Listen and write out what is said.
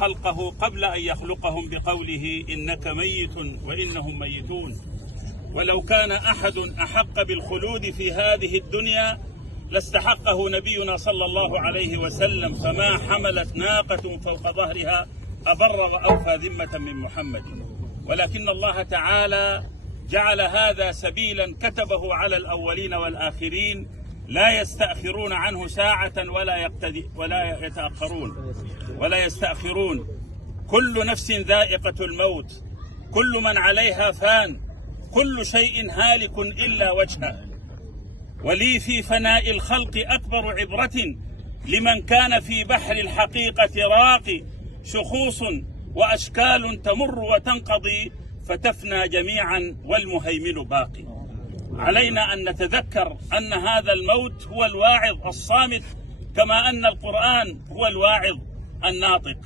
خلقه قبل أن يخلقهم بقوله إنك ميت وإنهم ميتون. ولو كان أحد أحق بالخلود في هذه الدنيا لاستحقه نبينا صلى الله عليه وسلم، فما حملت ناقة فوق ظهرها أبر وأوفى ذمة من محمد. ولكن الله تعالى جعل هذا سبيلا كتبه على الأولين والآخرين، لا يستأخرون عنه ساعة ولا يتأخرون ولا يستأخرون. كل نفس ذائقة الموت، كل من عليها فان، كل شيء هالك إلا وجهه. ولي في فناء الخلق أكبر عبرة لمن كان في بحر الحقيقة راقي، شخوص وأشكال تمر وتنقضي فتفنى جميعا والمهيمن باقي. علينا أن نتذكر أن هذا الموت هو الواعظ الصامت، كما أن القرآن هو الواعظ الناطق.